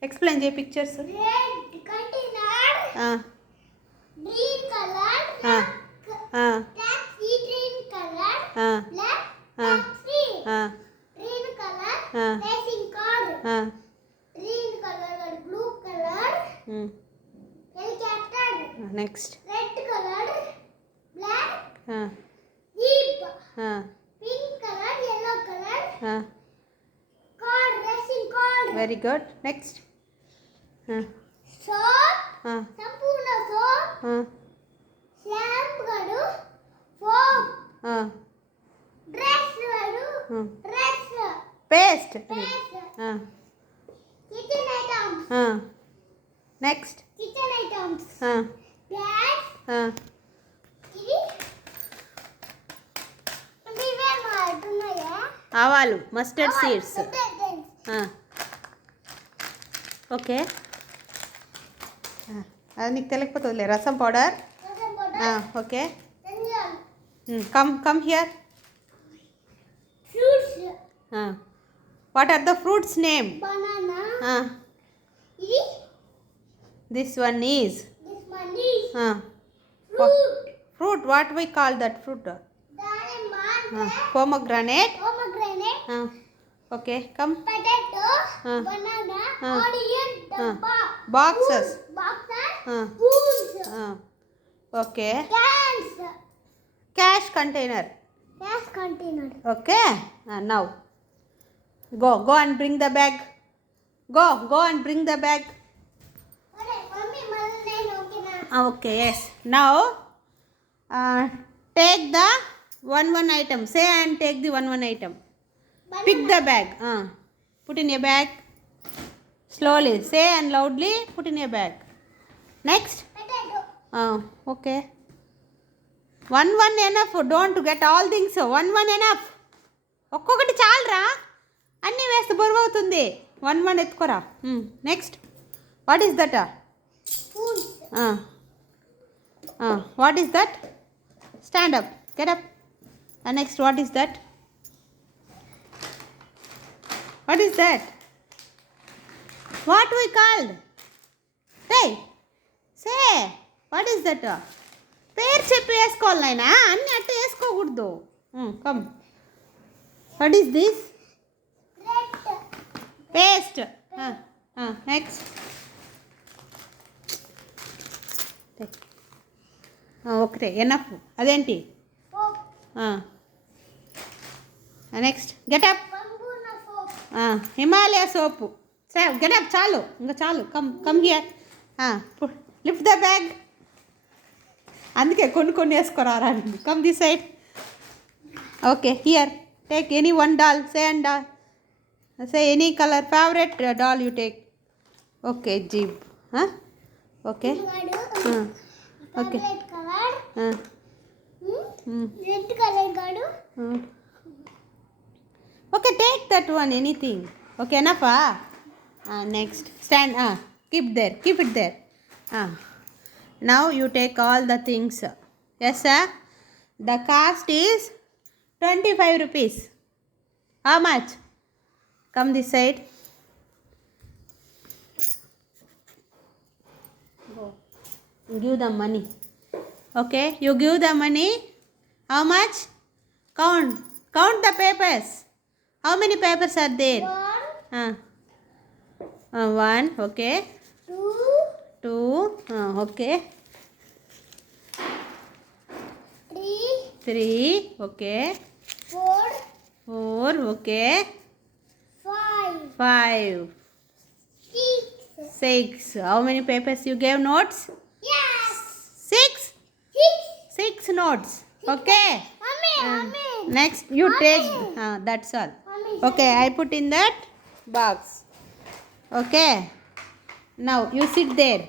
Explain the pictures. Red container. Green color. Taxi green color. Black taxi. Green color. Racing car. Green color. Blue color. Helicopter. Next. Red color. Black. Jeep. Pink color. Yellow color. Car. Racing car. Very good. Next. Soap. Sampurna soap. Shampoo gadu. Foam. Dress gadu. Dress. Paste. Kitchen items. Next. Kitchen items. Gas. ఇది ఇవే మాడున్నాయా ఆవాలు mustard seeds. Okay, అది నీకు తెలియకపోతుందిలే. Rasam powder. Okay, come here. Fruits. What are the fruits name? Banana. ఇది this one is this one is fruit. fruit. What we call that fruit? Banana. Pomegranate. Pomegranate. Okay, come. Potato. Banana. Onion. Boxes. Boxes. Spoons. Okay. Cans. Cash container. Gas container. Okay. Now go and bring the bag. Go and bring the bag. Mummy, malane okina. Okay, yes. Now take the one item. Say and take the one item. Banana. Pick the bag. Put in your bag. Slowly. Say and loudly. Put in your bag. Next. Potato. Okay. One enough. Don't get all things. One enough. ఒక్కొక్కటి చాలరా, అన్నీ వేస్తే బరువు అవుతుంది. one ఎత్తుకోరా. Next. What is that? Spoons. What is that? Stand up. Get up. And next, what is that? What is that? What we called? Say. What is that? పేరు చెప్పి వేసుకోవాలి నాయనా, అన్నీ అట్ట వేసుకోకూడదు. Come. What is this? Red. Paste. Next. ఒకటే enough. అదేంటి? Soap. Next. Get. Sampurna soap. Himalaya soap. Get. చాలు, ఇంకా చాలు. Come here. Lift the bag. అందుకే కొన్ని వేసుకోరారా. Come this side. Okay, here. Take any one doll. Say and doll. Say any colour favourite doll you take. Okay, jeep. Okay. Okay. Red color. Red color. Okay, take that one, anything. Okay, enough. Next. Stand. Keep it there. Now you take all the things. Yes, sir. The cost is 25 rupees. How much? Come this side. Go. Give the money. Okay, you give the money. How much? Count the papers. How many papers are there? One. Okay. Two. Okay. Three. Okay. Four. Okay. 5. 6. How many papers you gave notes? Yes. 6 notes. Okay. Mommy. Next you take. That's all. Mommy. Okay, I put in that box. Okay. Now you sit there.